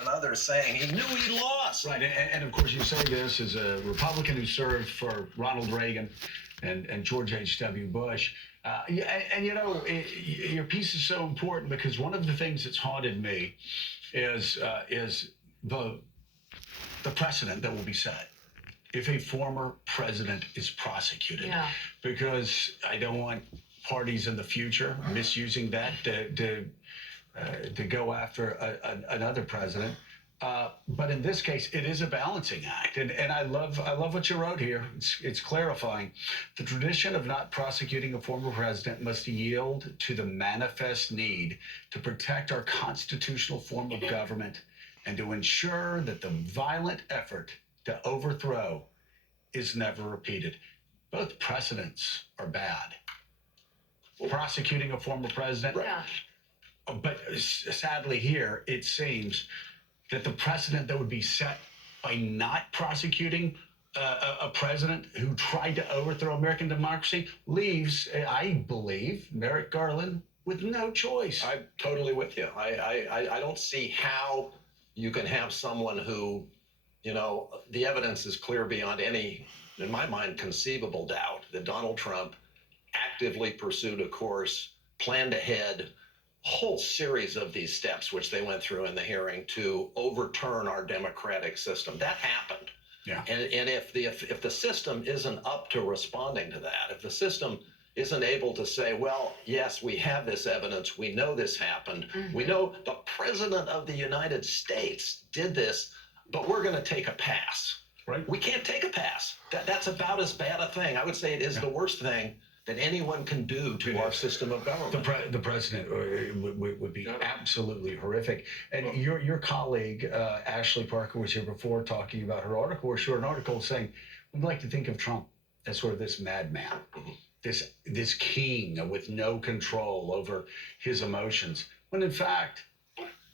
and others saying he knew he lost. Right, and of course you say this as a Republican who served for Ronald Reagan and George H.W. Bush. Your piece is so important because one of the things that's haunted me is the precedent that will be set if a former president is prosecuted. Yeah. Because I don't want parties in the future misusing that to go after another president. But in this case, it is a balancing act. And I love what you wrote here. It's clarifying. The tradition of not prosecuting a former president must yield to the manifest need to protect our constitutional form of government and to ensure that the violent effort to overthrow is never repeated. Both precedents are bad. Prosecuting a former president, Yeah. but sadly here, it seems that the precedent that would be set by not prosecuting a president who tried to overthrow American democracy leaves, I believe, Merrick Garland with no choice. I'm totally with you. I don't see how you can have someone who, the evidence is clear beyond any, in my mind, conceivable doubt that Donald Trump actively pursued a course, planned ahead, whole series of these steps which they went through in the hearing to overturn our democratic system. That happened. Yeah. And if the system isn't up to responding to that, if the system isn't able to say, well, yes, we have this evidence, we know this happened, we know the president of the United States did this, but we're going to take a pass. Right. We can't take a pass. That's about as bad a thing. I would say it is the worst thing that anyone can do to our system of government. The president would be absolutely horrific. And your colleague, Ashley Parker, was here before talking about her article, or short article saying, we'd like to think of Trump as sort of this madman, this king with no control over his emotions. When in fact,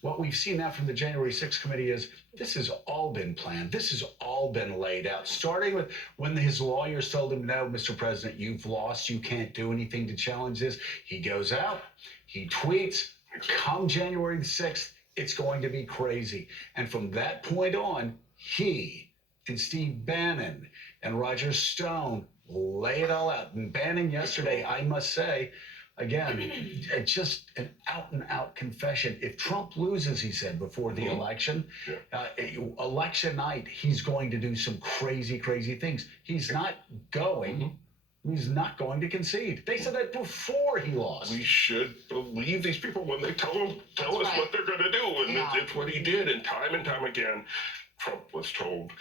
what we've seen now from the January 6th committee is this has all been planned. This has all been laid out, starting with when his lawyers told him, no, Mr. President, you've lost. You can't do anything to challenge this. He goes out, he tweets, come January 6th, it's going to be crazy. And from that point on, he and Steve Bannon and Roger Stone lay it all out. And Bannon yesterday, I must say, again, just an out-and-out confession. If Trump loses, he said before the election, election night, he's going to do some crazy, crazy things. He's not going. He's not going to concede. They said that before he lost. We should believe these people when they tell us what they're going to do, and it's what he did. And time again, Trump was told,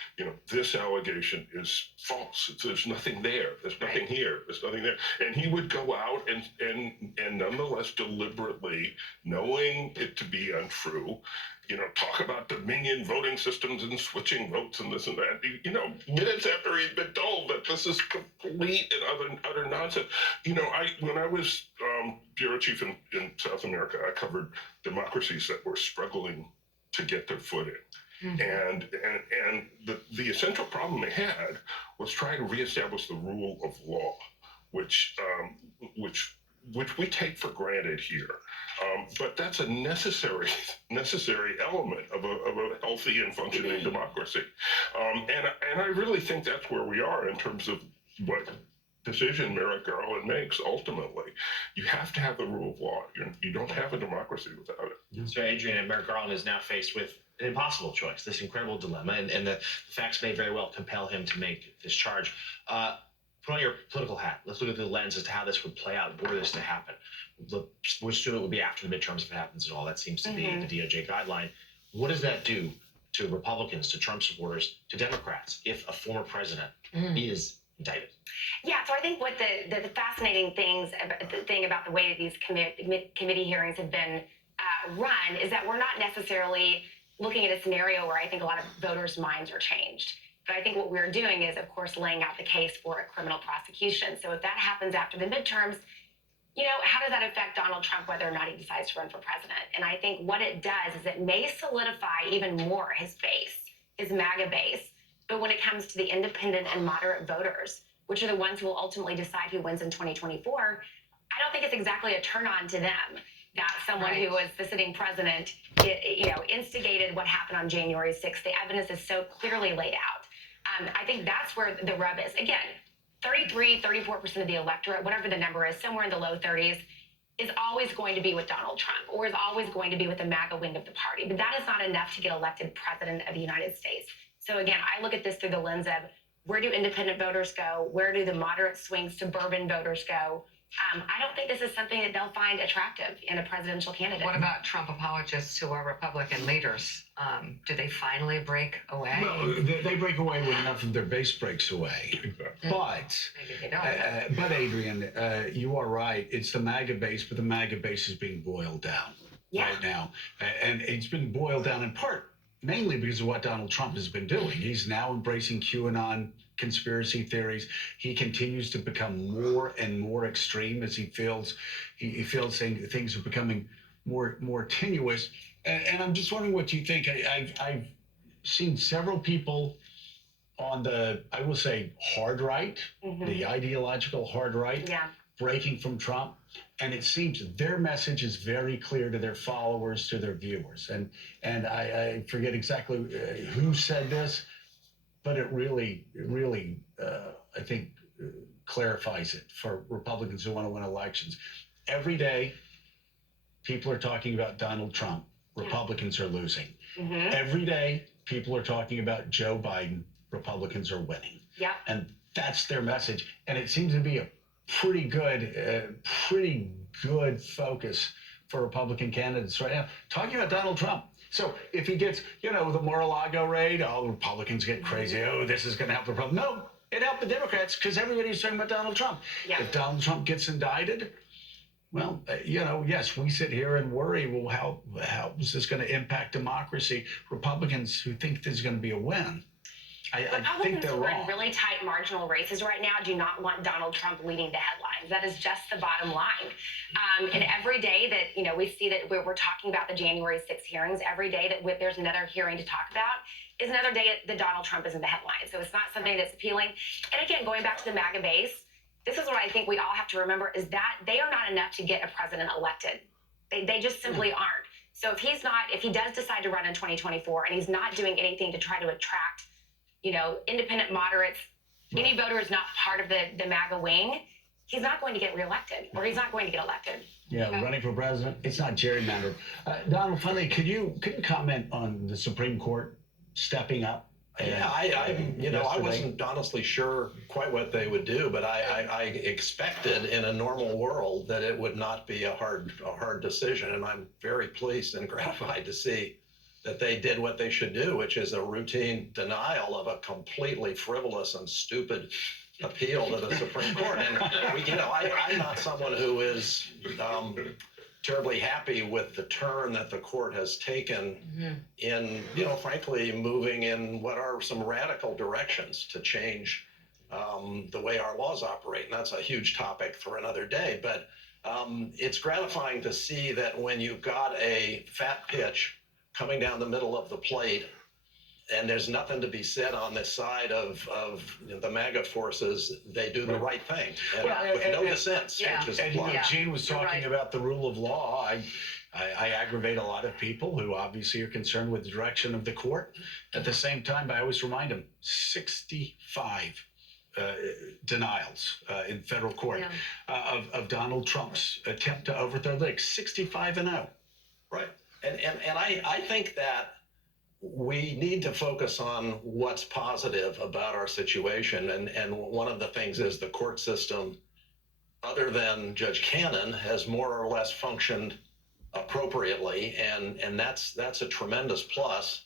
this allegation is false. There's nothing there. There's nothing here. There's nothing there. And he would go out and nonetheless deliberately, knowing it to be untrue, talk about Dominion voting systems and switching votes and this and that, minutes after he'd been told that this is complete and utter nonsense. When I was bureau chief in South America, I covered democracies that were struggling to get their footing. And the essential problem they had was trying to reestablish the rule of law, which we take for granted here. But that's a necessary element of a healthy and functioning democracy. And I really think that's where we are in terms of what decision Merrick Garland makes. Ultimately, you have to have the rule of law. You don't have a democracy without it. So Adrian, and Merrick Garland is now faced with an impossible choice, this incredible dilemma, and the facts may very well compel him to make this charge. Put on your political hat. Let's look at the lens as to how this would play out were this to happen. We'll assume it would be after the midterms if it happens at all. That seems to be the DOJ guideline. What does that do to Republicans, to Trump supporters, to Democrats if a former president is indicted? Yeah, so I think what the fascinating thing about the way that these committee hearings have been run is that we're not necessarily looking at a scenario where I think a lot of voters' minds are changed. But I think what we're doing is, of course, laying out the case for a criminal prosecution. So if that happens after the midterms, how does that affect Donald Trump, whether or not he decides to run for president? And I think what it does is it may solidify even more his base, his MAGA base. But when it comes to the independent and moderate voters, which are the ones who will ultimately decide who wins in 2024, I don't think it's exactly a turn on to them. that someone who was the sitting president, instigated what happened on January 6th. The evidence is so clearly laid out. I think that's where the rub is. Again, 34% of the electorate, whatever the number is, somewhere in the low 30s, is always going to be with Donald Trump or is always going to be with the MAGA wing of the party. But that is not enough to get elected president of the United States. So again, I look at this through the lens of where do independent voters go? Where do the moderate swing suburban voters go? I don't think this is something that they'll find attractive in a presidential candidate. What about Trump apologists who are Republican leaders? Do they finally break away? Well, they break away when enough of their base breaks away. But, Maybe they don't. but Adrian, you are right. It's the MAGA base, but the MAGA base is being boiled down right now. And it's been boiled down in part, mainly because of what Donald Trump has been doing. He's now embracing QAnon conspiracy theories. He continues to become more and more extreme as he feels saying things are becoming more tenuous. And I'm just wondering what you think. I've seen several people on the, I will say, hard right, the ideological hard right, breaking from Trump. And it seems their message is very clear to their followers, to their viewers. And I forget exactly who said this, but it really, I think, clarifies it for Republicans who want to win elections. Every day, people are talking about Donald Trump. Republicans are losing. Every day, people are talking about Joe Biden. Republicans are winning. And that's their message. And it seems to be a pretty good focus for Republican candidates right now. Talking about Donald Trump. So if he gets, the Mar-a-Lago raid, the Republicans get crazy. Oh, this is going to help the Republicans. No, it helped the Democrats because everybody's talking about Donald Trump. If Donald Trump gets indicted, well, yes, we sit here and worry, well, how is this going to impact democracy? Republicans who think this is going to be a win, I think they're who are wrong. in really tight marginal races right now do not want Donald Trump leading the headlines. That is just the bottom line. And every day that, we see that we're talking about the January 6th hearings, every day that there's another hearing to talk about is another day that Donald Trump is in the headlines. So it's not something that's appealing. And again, going back to the MAGA base, this is what I think we all have to remember is that they are not enough to get a president elected. They just simply aren't. So if he does decide to run in 2024 and he's not doing anything to try to attract independent moderates, any voter is not part of the MAGA wing, he's not going to get reelected or he's not going to get elected. Running for president, it's not gerrymandered. Donald, finally, could you comment on the Supreme Court stepping up? I wasn't honestly sure quite what they would do, but I expected in a normal world that it would not be a hard decision, and I'm very pleased and gratified to see that they did what they should do, which is a routine denial of a completely frivolous and stupid appeal to the Supreme Court. And I'm not someone who is terribly happy with the turn that the court has taken in, frankly, moving in what are some radical directions to change the way our laws operate. And that's a huge topic for another day. But it's gratifying to see that when you've got a fat pitch coming down the middle of the plate, and there's nothing to be said on this side of the MAGA forces, they do the right thing, with no dissent. Gene was talking about the rule of law. I aggravate a lot of people who obviously are concerned with the direction of the court. At the same time, I always remind them, 65 denials in federal court of Donald Trump's attempt to overthrow the 65-0. Right. And I think that we need to focus on what's positive about our situation. And one of the things is the court system, other than Judge Cannon, has more or less functioned appropriately. And that's a tremendous plus.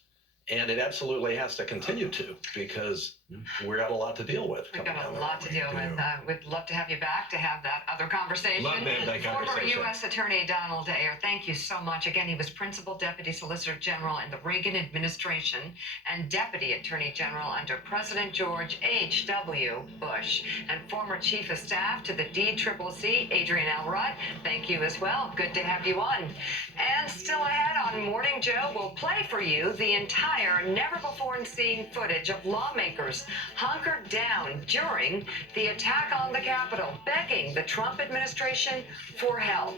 And it absolutely has to continue to, because we've got a lot to deal with. We've got a lot to deal with. We'd love to have you back to have that other conversation. Love to have that conversation. Former U.S. Attorney Donald Ayer, thank you so much. Again, he was Principal Deputy Solicitor General in the Reagan administration and Deputy Attorney General under President George H.W. Bush, and former Chief of Staff to the DCCC, Adrian Alrott. Thank you as well. Good to have you on. And still ahead on Morning Joe, we'll play for you the entire fire never-before-seen footage of lawmakers hunkered down during the attack on the Capitol, begging the Trump administration for help.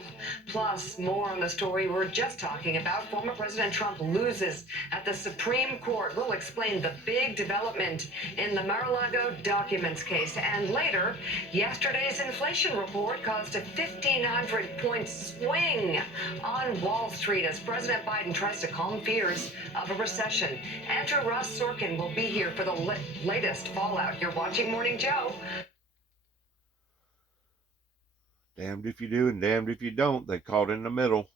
Plus, more on the story we're just talking about. Former President Trump loses at the Supreme Court. We'll explain the big development in the Mar-a-Lago documents case. And later, yesterday's inflation report caused a 1,500-point swing on Wall Street as President Biden tries to calm fears of a recession. Andrew Ross Sorkin will be here for the latest fallout. You're watching Morning Joe. Damned if you do and damned if you don't. They caught in the middle.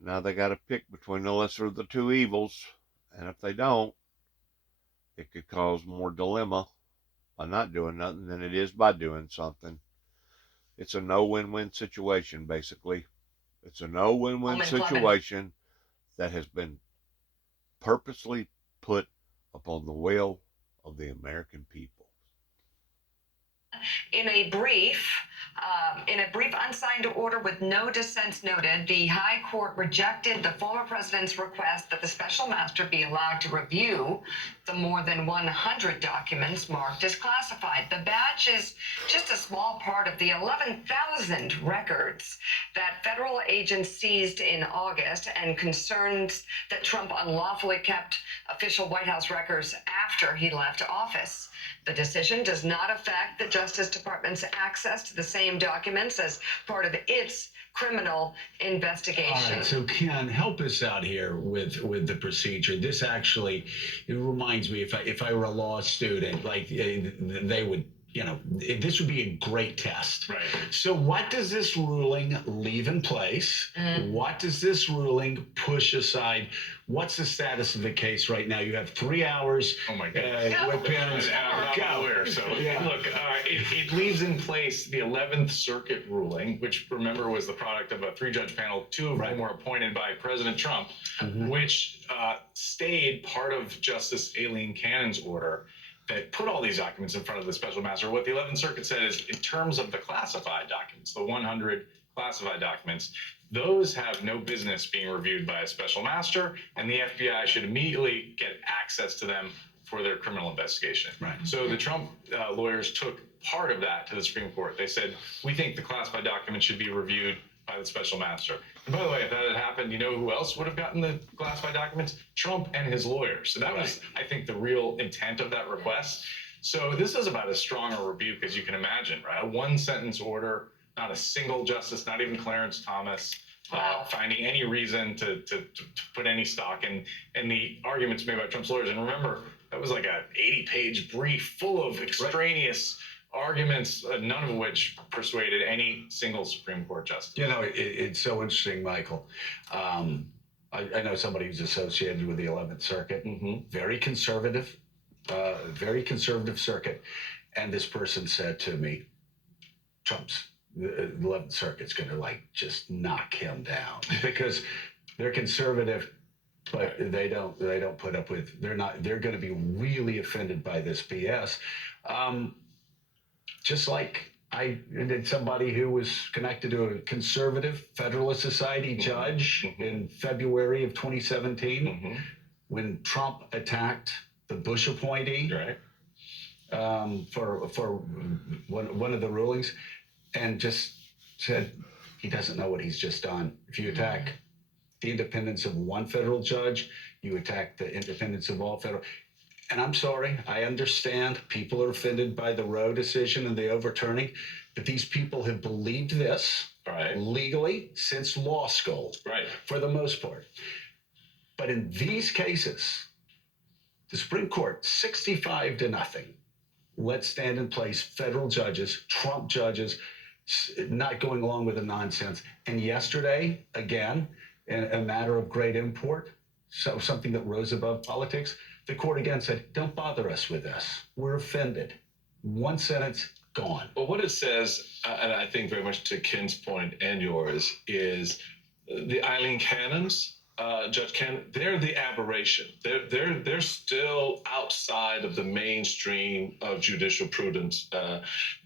Now they got to pick between the lesser of the two evils. And if they don't, it could cause more dilemma by not doing nothing than it is by doing something. It's a no win-win situation, basically. It's a no win-win situation that has been purposely put upon the will of the American people. In a brief unsigned order with no dissents noted, the High Court rejected the former president's request that the special master be allowed to review the more than 100 documents marked as classified. The batch is just a small part of the 11,000 records that federal agents seized in August and concerns that Trump unlawfully kept official White House records after he left office. The decision does not affect the Justice Department's access to the same documents as part of its criminal investigation. All right, so Ken, help us out here with the procedure. This actually, it reminds me, if I were a law student, like they would, this would be a great test. Right. So what does this ruling leave in place? What does this ruling push aside? What's the status of the case right now? You have 3 hours. Oh my God. With parents. I'm not aware. So look, it leaves in place the 11th Circuit ruling, which remember was the product of a 3-judge panel, 2 of whom were appointed by President Trump, which stayed part of Justice Aileen Cannon's order that put all these documents in front of the special master. What the 11th Circuit said is, in terms of the classified documents, the 100 classified documents, those have no business being reviewed by a special master, and the FBI should immediately get access to them for their criminal investigation. Right. So the Trump lawyers took part of that to the Supreme Court. They said, we think the classified documents should be reviewed by the special master. And by the way, if that had happened, you know who else would have gotten the classified documents? Trump and his lawyers. So that was, I think, the real intent of that request. So this is about as strong a rebuke as you can imagine, right? A 1-sentence order, not a single justice, not even Clarence Thomas, finding any reason to put any stock in the arguments made by Trump's lawyers. And remember, that was like a 80-page brief full of extraneous arguments, none of which persuaded any single Supreme Court justice. It's so interesting, Michael. I know somebody who's associated with the 11th Circuit, very conservative circuit. And this person said to me, the 11th Circuit's going to just knock him down because they're conservative, but they don't put up with, they're going to be really offended by this BS. Just like I did somebody who was connected to a conservative Federalist Society judge in February of 2017 when Trump attacked the Bush appointee for one of the rulings and just said he doesn't know what he's just done. If you attack the independence of one federal judge, you attack the independence of all federal. And I'm sorry, I understand people are offended by the Roe decision and the overturning, but these people have believed this legally since law school, for the most part. But in these cases, the Supreme Court, 65-0, let stand in place federal judges, Trump judges, not going along with the nonsense. And yesterday, again, in a matter of great import, so something that rose above politics, the court again said, don't bother us with this. We're offended. 1 sentence, gone. Well, what it says, and I think very much to Ken's point and yours, is the Eileen Cannons Judge Ken, they're the aberration. They're still outside of the mainstream of judicial prudence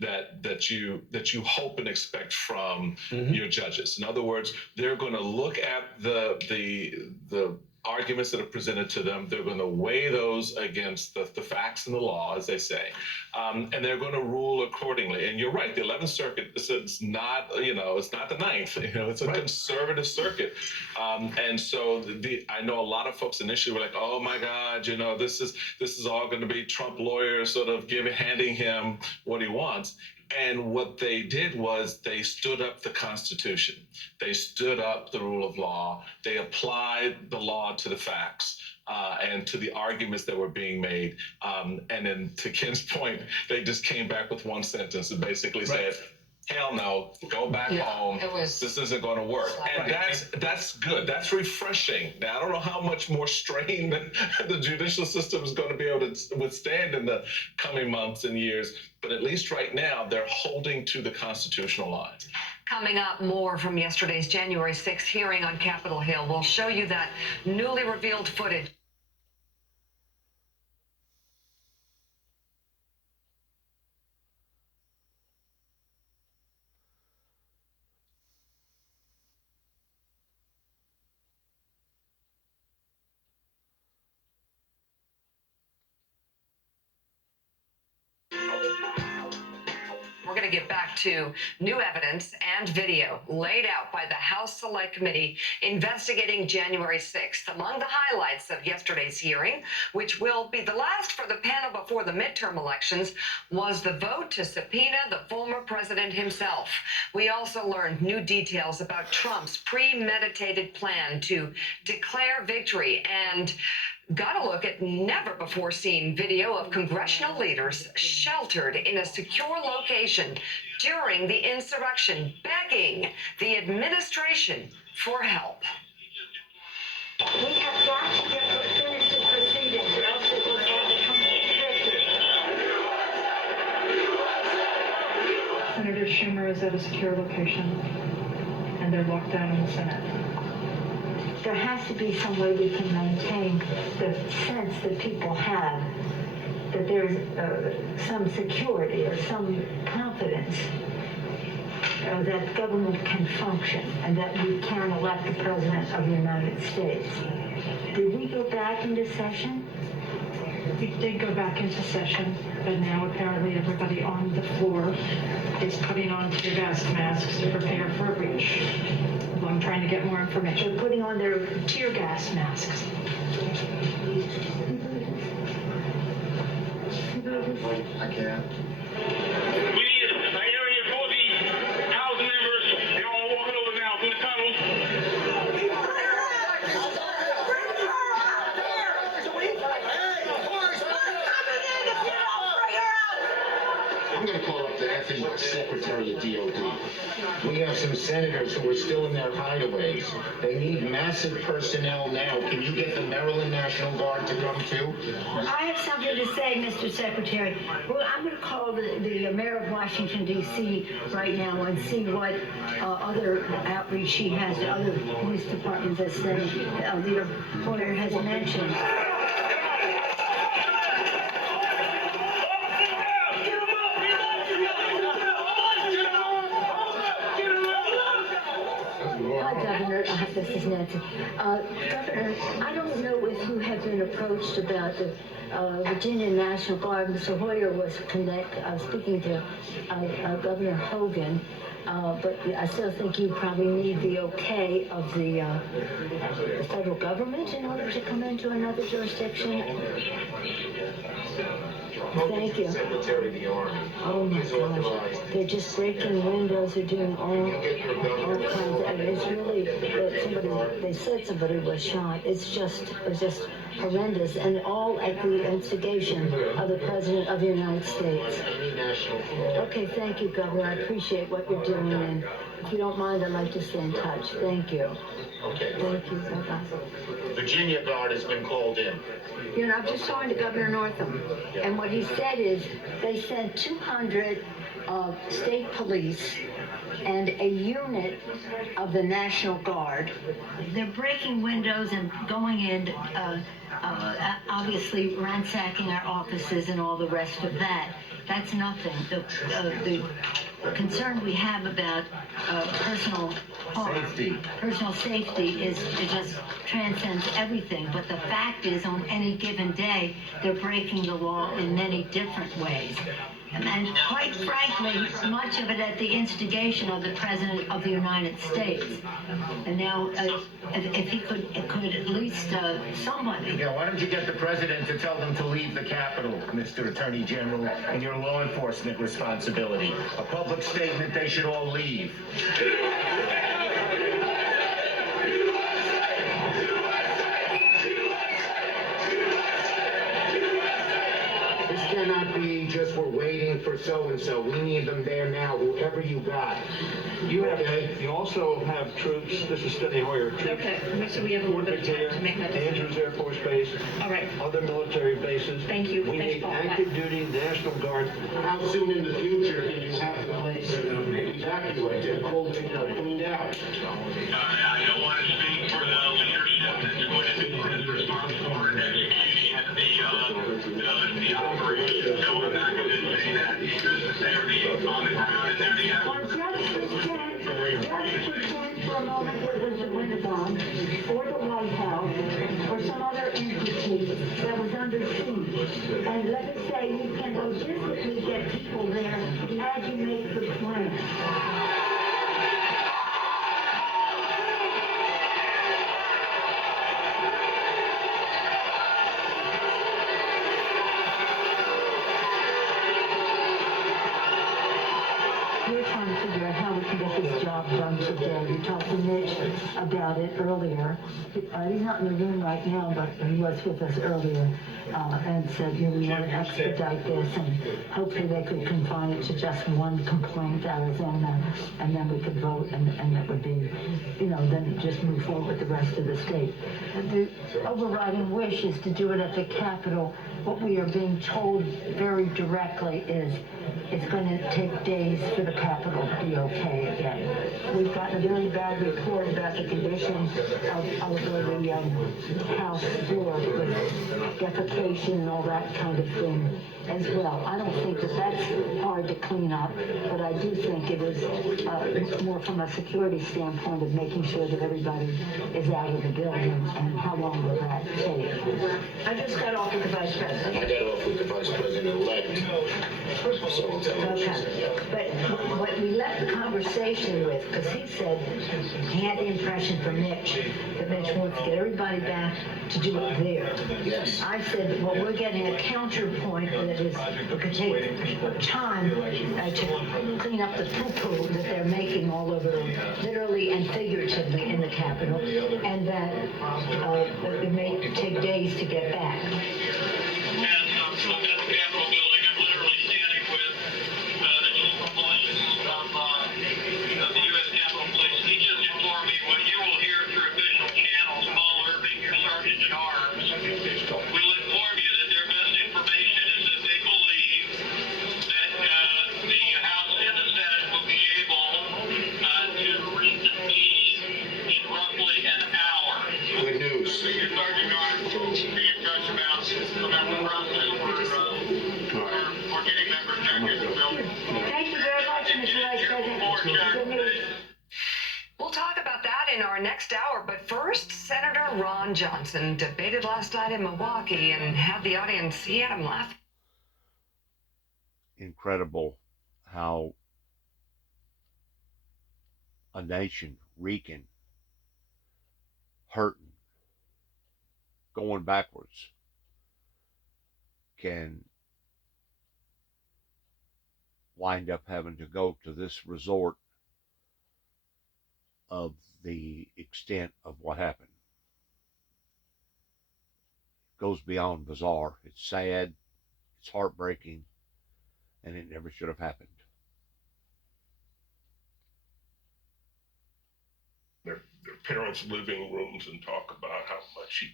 that you hope and expect from your judges. In other words, they're going to look at the arguments that are presented to them. They're going to weigh those against the facts and the law, as they say, and they're going to rule accordingly. And you're right, the 11th Circuit is not, it's not the 9th. It's a conservative circuit, and so I know a lot of folks initially were like, "Oh my God, this is all going to be Trump lawyers sort of handing him what he wants." And what they did was they stood up the Constitution. They stood up the rule of law. They applied the law to the facts and to the arguments that were being made. And then to Ken's point, they just came back with one sentence and basically said, hell no, go back home. This isn't going to work. And that's good. That's refreshing. Now, I don't know how much more strain the judicial system is going to be able to withstand in the coming months and years. But at least right now, they're holding to the constitutional lines. Coming up, more from yesterday's January 6th hearing on Capitol Hill. We'll show you that newly revealed footage. We're going to get back to new evidence and video laid out by the House Select Committee investigating January 6th. Among the highlights of yesterday's hearing, which will be the last for the panel before the midterm elections, was the vote to subpoena the former president himself. We also learned new details about Trump's premeditated plan to declare victory and got a look at never-before-seen video of congressional leaders sheltered in a secure location during the insurrection, begging the administration for help. We have got to finish the proceedings, or else it will all become restricted. Senator Schumer is at a secure location, and they're locked down in the Senate. There has to be some way we can maintain the sense that people have that there's some security or some confidence that government can function and that we can elect the President of the United States. Did we go back into session? We did go back into session, but now apparently everybody on the floor is putting on tear gas masks to prepare for a breach. I'm trying to get more information. They're putting on their Tear gas masks. I can't. We need an area for the housing members. They're all walking over now through the tunnels. I'm going to call up the acting Secretary of DOD. We have some senators who are still in their hideaways. They need massive personnel now. Can you get the Maryland National Guard to come too? I have something to say, Mr. Secretary. Well, I'm going to call the mayor of Washington, D.C. right now and see what other outreach he has to other police departments, as Leader Hoyer has mentioned. Governor, this is Nancy. Governor, I don't know if you have been approached about the Virginia National Guard. Mr. Hoyer was speaking to Governor Hogan, but I still think you probably need the okay of the federal government in order to come into another jurisdiction. Thank you. Secretary of the Army. Oh my gosh, they're just breaking windows, they're doing all kinds of, it's really, they said somebody was shot. It's just horrendous, and all at the instigation of the President of the United States. Okay, thank you, Governor. I appreciate what you're doing, and if you don't mind, I'd like to stay in touch. Thank you. Okay. Thank you. Bye-bye. Virginia Guard has been called in. You know, I'm just talking to Governor Northam, and what he said is they sent 200 state police and a unit of the National Guard. They're breaking windows and going in, obviously ransacking our offices and all the rest of that. That's nothing. The concern we have about personal harm, personal safety is it just transcends everything. But the fact is, on any given day, they're breaking the law in many different ways. And quite frankly, much of it at the instigation of the President of the United States. And now, if he could at least somebody. Yeah, why don't you get the President to tell them to leave the Capitol, Mr. Attorney General, in your law enforcement responsibility? A public statement, they should all leave. This cannot be just we're waiting for so-and-so. We need them there now, whoever you got. You also have troops, this is Steny Hoyer, troops. Okay, so we have a little bit of time to make that decision. Andrews Air Force Base. All right. Other military bases. Thank you. We Thanks, need Paul. active duty National Guard. How soon in the future can you have the place evacuated, cleaned out? I don't want to speak for the leadership that's going to be responsible for executing the operation. So I'm not going to say that because they are on the ground and they're the Or just pretend for a moment it was the Wintergone or the White House or some other entity that was under siege. And let us say you can logistically get people there as you make the plan. We're trying to figure out how we can get this job done today. We talked to Mitch about it earlier. He's not in the room right now, but he was with us earlier and said, we want to expedite this, and hopefully they could confine it to just one complaint, Arizona, and then we could vote, and that would be, then just move forward with the rest of the state. The overriding wish is to do it at the Capitol. What we are being told very directly is it's going to take days for the Capitol to be okay again. We've gotten a very bad report about the condition of the House floor with defecation and all that kind of thing as well. I don't think that that's hard to clean up, but I do think it is more from a security standpoint of making sure that everybody is out of the building, and how long will that take? I just got off with the Vice President. I got off with the Vice President-elect. Okay, but what we left the conversation with, because he said he had the impression from Mitch that Mitch wants to get everybody back to do it there. Yes. I said, well, we're getting a counterpoint that is, it could take time to clean up the poo-poo that they're making all over, literally and figuratively, in the Capitol, and that it may take days to get back. And look at the Capitol building. I'm literally standing with the chief of police of the U.S. Capitol Police. He just informed me what you will hear through official channels. Paul Irving, your sergeant at arms, will inform you that their best information is that they believe that the House and the Senate will be able to reconvene in roughly an hour. Good news. Your sergeant at arms will be in touch about the process for getting members back in the building. Thank you very much, Mr. Vice President. Good news. We'll talk about that in our next hour, but first, Senator Ron Johnson debated last night in Milwaukee and had the audience see at him laugh. Incredible how a nation reeking, hurting, going backwards can wind up having to go to this resort of the extent of what happened. It goes beyond bizarre. It's sad, it's heartbreaking, and it never should have happened. Their parents' living rooms and talk about how much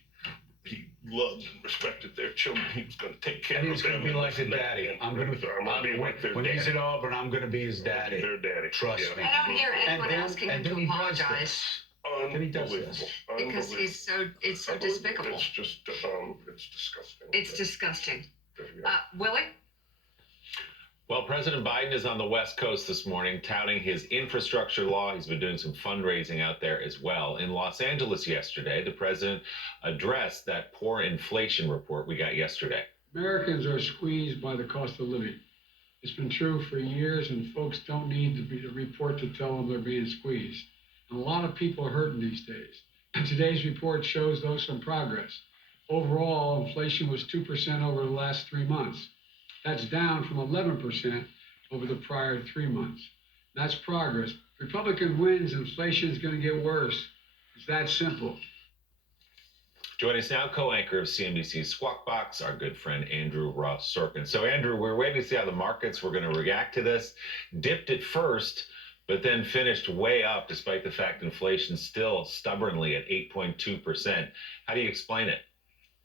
he loved and respected their children. He was going to take care And of he's them. going to be like their daddy. I'm going to be like their when daddy. he's at Auburn, I'm going to be his daddy. Their daddy. Trust me. I don't hear anyone asking him to apologize Then he does this. because it's so despicable. It's just, it's disgusting. It's disgusting. Willie? Well, President Biden is on the West Coast this morning touting his infrastructure law. He's been doing some fundraising out there as well. In Los Angeles yesterday, the president addressed that poor inflation report we got yesterday. Americans are squeezed by the cost of living. It's been true for years, and folks don't need the report to tell them they're being squeezed. And a lot of people are hurting these days. And today's report shows, though, some progress. Overall, inflation was 2% over the last 3 months. That's down from 11% over the prior 3 months. That's progress. Republican wins, inflation is going to get worse. It's that simple. Joining us now, co-anchor of CNBC's Squawk Box, our good friend Andrew Ross Sorkin. So, Andrew, we're waiting to see how the markets were going to react to this. Dipped at first, but then finished way up, despite the fact inflation's still stubbornly at 8.2%. How do you explain it?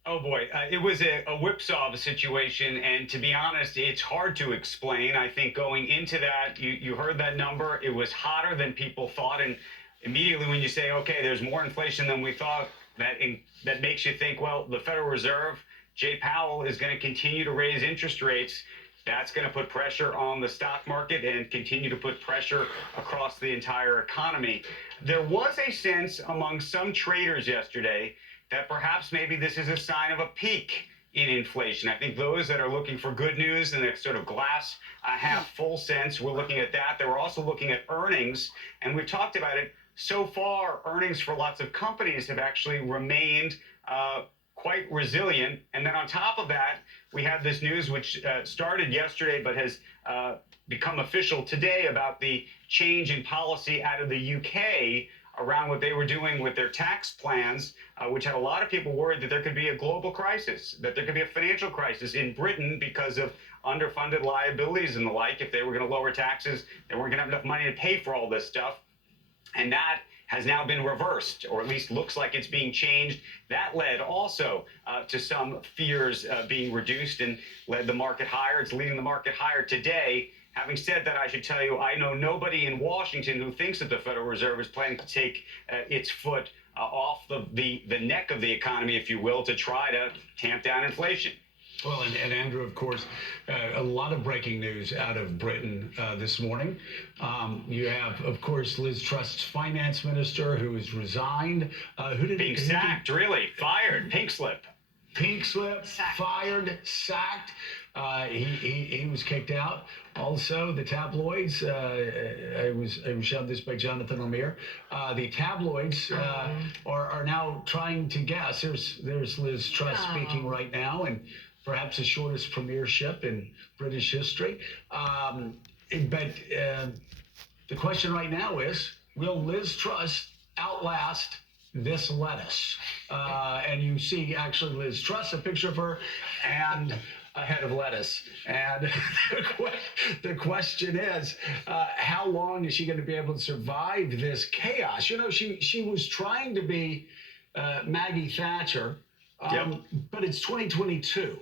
Oh boy, it was a whipsaw of a situation, and to be honest, it's hard to explain. I think going into that, you heard that number, it was hotter than people thought, and immediately when you say, okay, there's more inflation than we thought, that makes you think, well, the Federal Reserve, Jay Powell, is going to continue to raise interest rates. That's going to put pressure on the stock market and continue to put pressure across the entire economy. There was a sense among some traders yesterday that perhaps maybe this is a sign of a peak in inflation. I think those that are looking for good news in a sort of glass half full sense, we're looking at that. They were also looking at earnings, and we've talked about it. So far, earnings for lots of companies have actually remained quite resilient. And then on top of that, we have this news which started yesterday but has become official today about the change in policy out of the UK around what they were doing with their tax plans, which had a lot of people worried that there could be a global crisis, that there could be a financial crisis in Britain because of underfunded liabilities and the like. If they were going to lower taxes, they weren't going to have enough money to pay for all this stuff. And that has now been reversed, or at least looks like it's being changed. That led also to some fears being reduced and led the market higher. It's leading the market higher today. Having said that, I should tell you, I know nobody in Washington who thinks that the Federal Reserve is planning to take its foot off the neck of the economy, if you will, to try to tamp down inflation. Well, and Andrew, of course, a lot of breaking news out of Britain this morning. You have, of course, Liz Truss's finance minister who has resigned. Being sacked, really, fired, pink slip. Pink slip, fired, sacked. He was kicked out. Also, the tabloids. I was shoved this by Jonathan Lemire. The tabloids are now trying to guess. There's Liz Truss speaking right now, and perhaps the shortest premiership in British history. But the question right now is, will Liz Truss outlast this lettuce? And you see actually Liz Truss, a picture of her, and a head of lettuce. And the question is, how long is she going to be able to survive this chaos? You know, she was trying to be Maggie Thatcher, but it's 2022.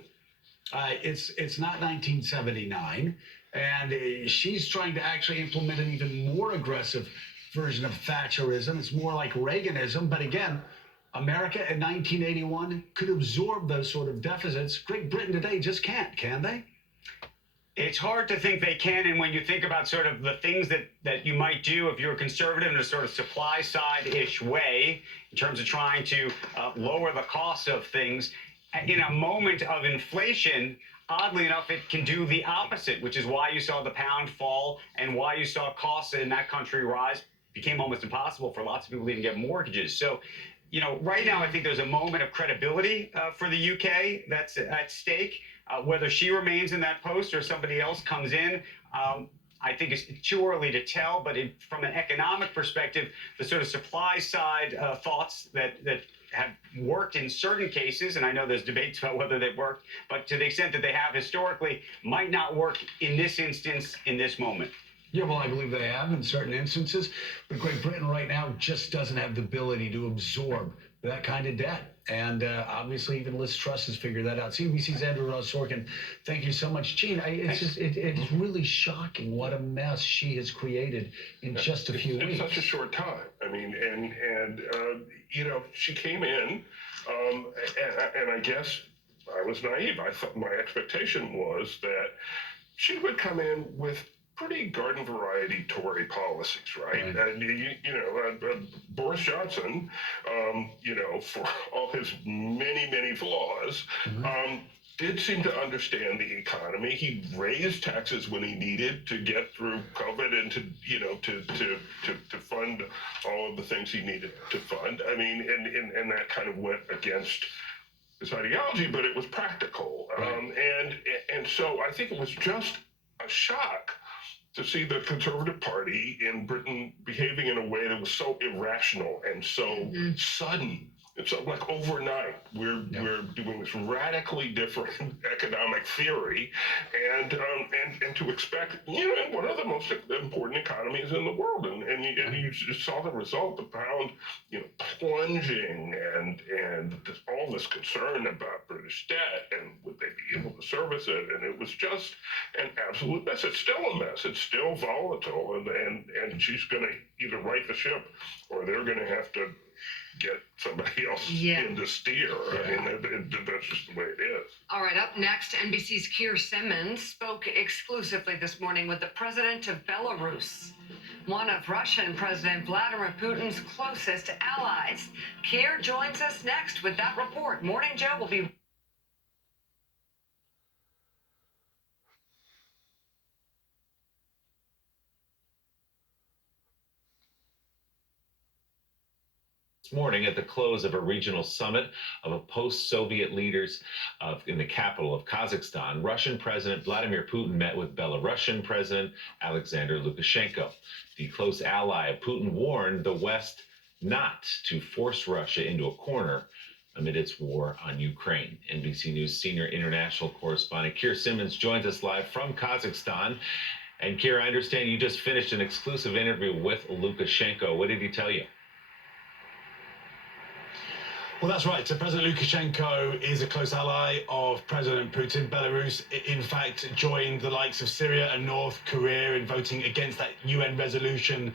It's not 1979. And she's trying to actually implement an even more aggressive version of Thatcherism. It's more like Reaganism. But again, America in 1981 could absorb those sort of deficits. Great Britain today just can't, can they? It's hard to think they can, and when you think about sort of the things that you might do if you're conservative in a sort of supply side-ish way, in terms of trying to lower the cost of things, in a moment of inflation, oddly enough, it can do the opposite, which is why you saw the pound fall and why you saw costs in that country rise. It became almost impossible for lots of people to even get mortgages. So, you know, right now, I think there's a moment of credibility for the UK that's at stake. Whether she remains in that post or somebody else comes in, I think it's too early to tell. But from an economic perspective, the sort of supply side thoughts that have worked in certain cases, and I know there's debates about whether they've worked, but to the extent that they have historically, might not work in this instance, in this moment. Yeah, well, I believe they have in certain instances, but Great Britain right now just doesn't have the ability to absorb that kind of debt. And obviously, even Liz Truss has figured that out. CNBC's Andrew Ross Sorkin, thank you so much. Gene, it's really shocking what a mess she has created in just a few weeks. In such a short time. I mean, and you know, she came in, and I guess I was naive. I thought my expectation was that she would come in with pretty garden variety Tory policies, right? And you know, Boris Johnson, you know, for all his many flaws, did seem to understand the economy. He raised taxes when he needed to get through COVID and to, you know, to fund all of the things he needed to fund. I mean, and that kind of went against his ideology, but it was practical. And so I think it was just a shock to see the Conservative Party in Britain behaving in a way that was so irrational and so sudden. It's like overnight, we're doing this radically different economic theory, and to expect, you know, in one of the most important economies in the world, and you just saw the result, the pound, you know, plunging, and all this concern about British debt and would they be able to service it, and it was just an absolute mess. It's still a mess. It's still volatile, and she's going to either right the ship or they're going to have to get somebody else in to steer. I mean, that's just the way it is. All right, up next, NBC's Keir Simmons spoke exclusively this morning with the president of Belarus, one of Russian President Vladimir Putin's closest allies. Keir joins us next with that report. Morning Joe will be... Morning at the close of a regional summit of a post-Soviet leaders in the capital of Kazakhstan, Russian President Vladimir Putin met with Belarusian President Alexander Lukashenko. The close ally of Putin warned the West not to force Russia into a corner amid its war on Ukraine. NBC News senior international correspondent Keir Simmons joins us live from Kazakhstan. And Keir, I understand you just finished an exclusive interview with Lukashenko. What did he tell you? Well, that's right. So President Lukashenko is a close ally of President Putin. Belarus, in fact, joined the likes of Syria and North Korea in voting against that UN resolution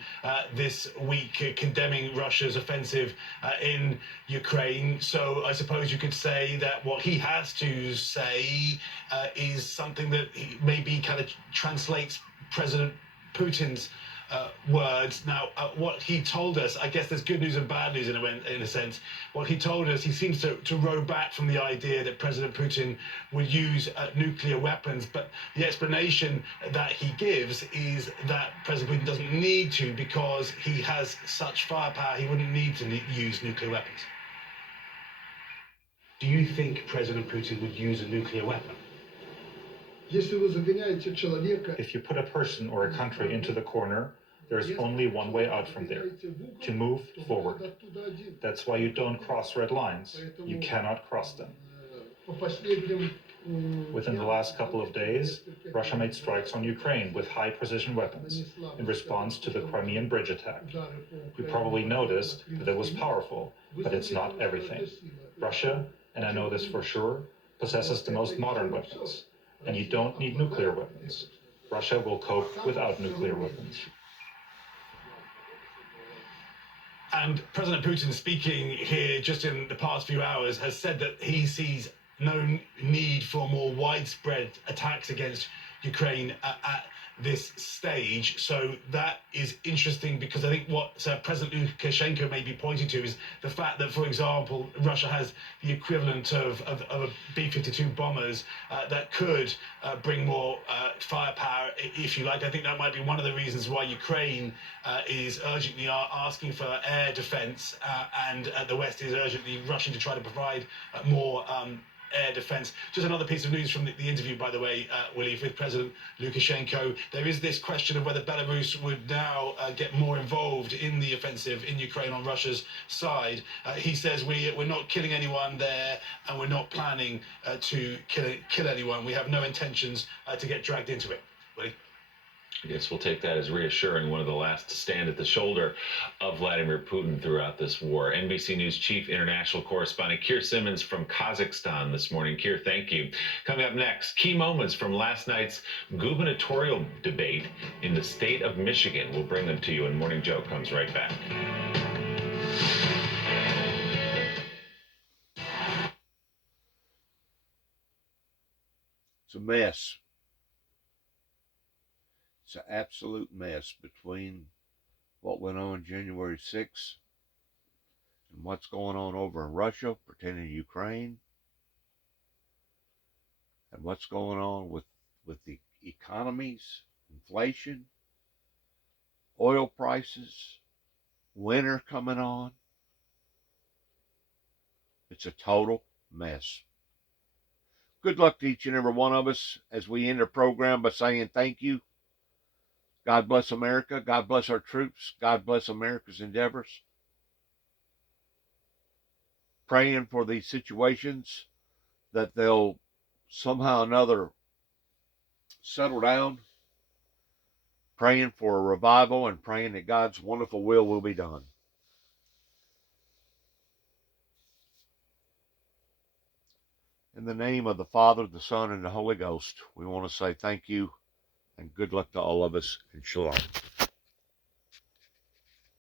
this week condemning Russia's offensive in Ukraine. So I suppose you could say that what he has to say is something that maybe kind of translates President Putin's words. Now, what he told us, I guess there's good news and bad news in a sense. What he told us, he seems to row back from the idea that President Putin would use nuclear weapons. But the explanation that he gives is that President Putin doesn't need to because he has such firepower, he wouldn't need to use nuclear weapons. Do you think President Putin would use a nuclear weapon? If you put a person or a country into the corner, there's only one way out from there, to move forward. That's why you don't cross red lines. You cannot cross them. Within the last couple of days, Russia made strikes on Ukraine with high-precision weapons in response to the Crimean bridge attack. You probably noticed that it was powerful, but it's not everything. Russia, and I know this for sure, possesses the most modern weapons. And you don't need nuclear weapons. Russia will cope without nuclear weapons. And President Putin, speaking here just in the past few hours, has said that he sees no need for more widespread attacks against Ukraine at this stage. So that is interesting because I think what President Lukashenko may be pointing to is the fact that, for example, Russia has the equivalent of a B-52 bombers that could bring more firepower, if you like. I think that might be one of the reasons why Ukraine is urgently asking for air defense and the West is urgently rushing to try to provide more air defense. Just another piece of news from the interview, by the way, Willie, with President Lukashenko. There is this question of whether Belarus would now get more involved in the offensive in Ukraine on Russia's side. He says we're not killing anyone there and we're not planning to kill anyone. We have no intentions to get dragged into it. Willie? I guess we'll take that as reassuring, one of the last to stand at the shoulder of Vladimir Putin throughout this war. NBC News chief international correspondent Keir Simmons from Kazakhstan this morning. Keir, thank you. Coming up next, key moments from last night's gubernatorial debate in the state of Michigan. We'll bring them to you, and Morning Joe comes right back. It's a mess. It's an absolute mess between what went on January 6th and what's going on over in Russia, pertaining to Ukraine, and what's going on with the economies, inflation, oil prices, winter coming on. It's a total mess. Good luck to each and every one of us as we end the program by saying thank you. God bless America. God bless our troops. God bless America's endeavors. Praying for these situations that they'll somehow or another settle down. Praying for a revival and praying that God's wonderful will be done. In the name of the Father, the Son, and the Holy Ghost, we want to say thank you and good luck to all of us, and shalom.